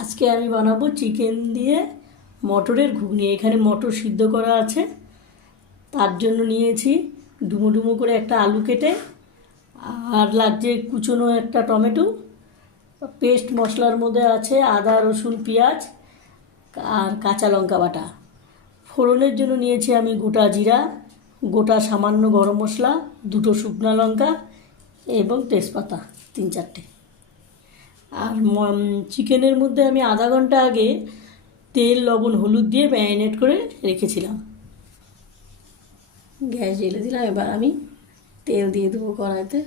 আজকে আমি বানাবো চিকেন দিয়ে মটরের ঘুগনি। এখানে মটর সিদ্ধ করা আছে। তার জন্য নিয়েছি ডুমো ডুমো করে একটা আলু কেটে, আর লাগছে কুচনো একটা টমেটো। পেস্ট মশলার মধ্যে আছে আদা, রসুন, পেঁয়াজ, আর কাঁচা লঙ্কা বাটা। ফোড়নের জন্য নিয়েছি আমি গোটা জিরা, গোটা সামান্য গরম মশলা, দুটো শুকনো লঙ্কা এবং তেজপাতা, তিন চারটে। আর চিকেনের মধ্যে আমি আধা ঘণ্টা আগে তেল, লবণ, হলুদ দিয়ে ম্যারিনেট করে রেখেছিলাম। গ্যাস জ্বেলে দিলাম, এবার আমি তেল দিয়ে দেবো কড়াইতে।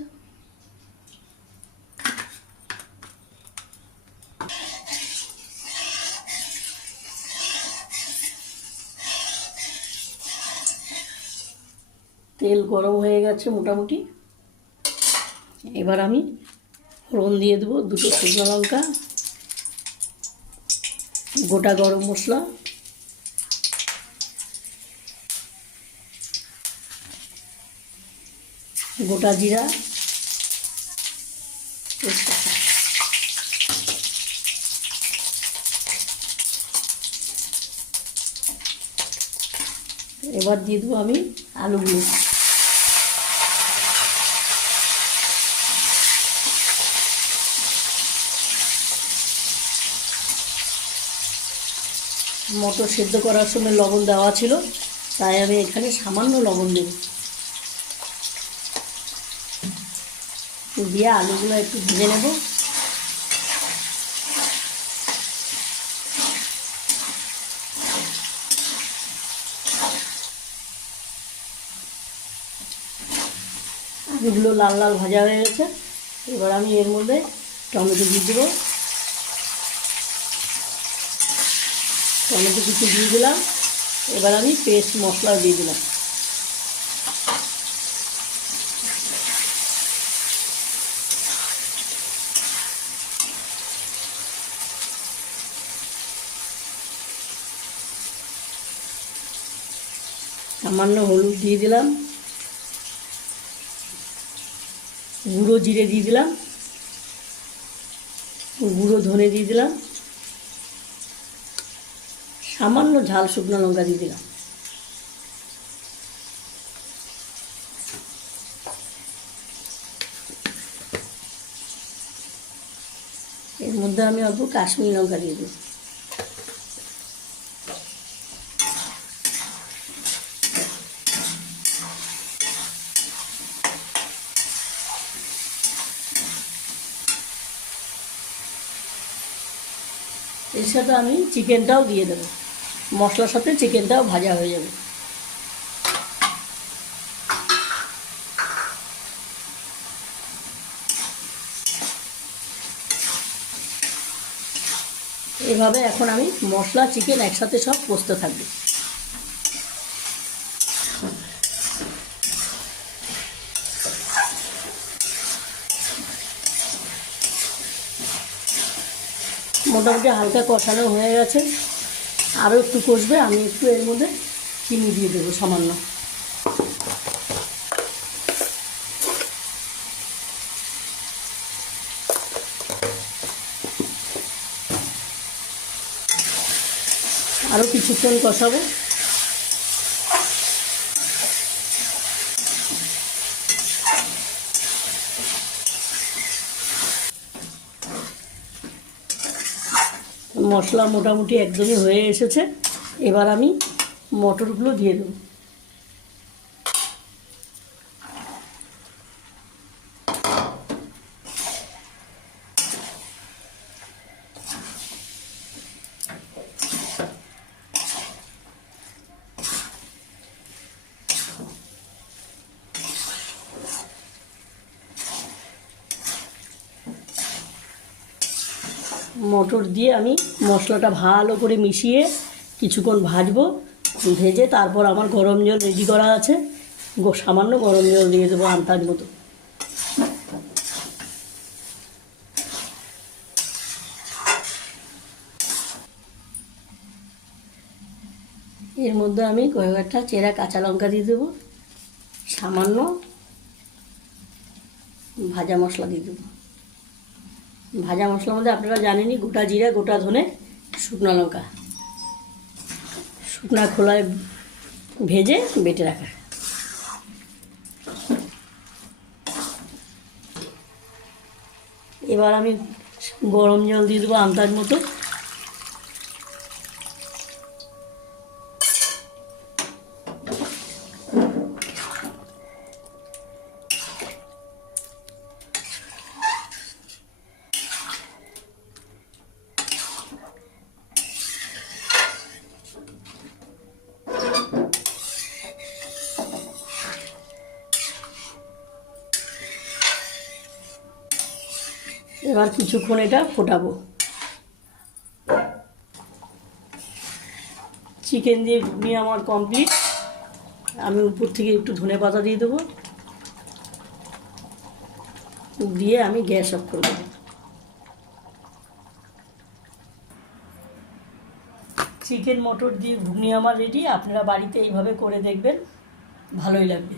তেল গরম হয়ে গেছে মোটামুটি। এবার আমি ফোড়ন দিয়ে দেবো, দুটো শুকনো লঙ্কা, গোটা গরম মশলা। গোটা জিরা। এবার দিয়ে দেবো আমি আলুগুলো। মটর সেদ্ধ করার সময় লবণ দেওয়া ছিল, তাই আমি এখানে সামান্য লবণ দেব। দিয়ে আলুগুলো একটু ভেজে নেব। আলুগুলো লাল লাল ভাজা হয়ে গেছে। এবার আমি এর মধ্যে টমেটো দিয়ে দেবো। টমেটো কিছু দিয়ে দিলাম। এবার আমি পেস্ট মশলা দিয়ে দিলাম। সামান্য হলুদ দিয়ে দিলাম। গুঁড়ো জিরে দিয়ে দিলাম। গুঁড়ো ধনে দিয়ে দিলাম। সামান্য ঝাল শুকনো লঙ্কা দিয়ে দিলাম। এর মধ্যে আমি অল্প কাশ্মীরি লঙ্কা দিয়ে দেবো এর সাথে আমি চিকেনটাও দিয়ে দেবো। মশলার সাথে চিকেনটাও ভাজা হয়ে যাবে। এভাবে এখন আমি মশলা, চিকেন একসাথে সব কষতে থাকবে। মোটামুটি হালকা কষানো হয়ে গেছে। আরও একটু কষবে আমি একটু এর মধ্যে চিনি দিয়ে দেবো সামান্য। আরও কিছুক্ষণ কষাবো। মশলা মোটামুটি একদমই হয়ে এসেছে। এবার আমি মটরগুলো দিয়ে দেবো। মটর দিয়ে আমি মশলাটা ভালো করে মিশিয়ে কিছুক্ষণ ভাজবো, ভেজে তারপর আমার গরম জল রেডি করা আছে। সামান্য গরম জল দিয়ে দেবো আন্দাজ মতো। এর মধ্যে আমি কয়েকটা চেরা কাঁচা লঙ্কা দিয়ে দেবো, সামান্য ভাজা মশলা দিয়ে দেবো। ভাজা মশলার মধ্যে আপনারা জানেনই, গোটা জিরা, গোটা ধনে, শুকনো লঙ্কা। শুকনা খোলায় ভেজে বেটে রাখা। এবার আমি গরম জল দিয়ে দেবো আন্দাজ মতো। এবার কিছুক্ষণ এটা ফোটাবো। চিকেন দিয়ে ঘুগনি আমার কমপ্লিট আমি উপর থেকে একটু ধনে পাতা দিয়ে দেবো। দিয়ে আমি গ্যাস অফ করে দেবো। চিকেন মটর দিয়ে ঘুগনি আমার রেডি আপনারা বাড়িতে এইভাবে করে দেখবেন। ভালোই লাগবে।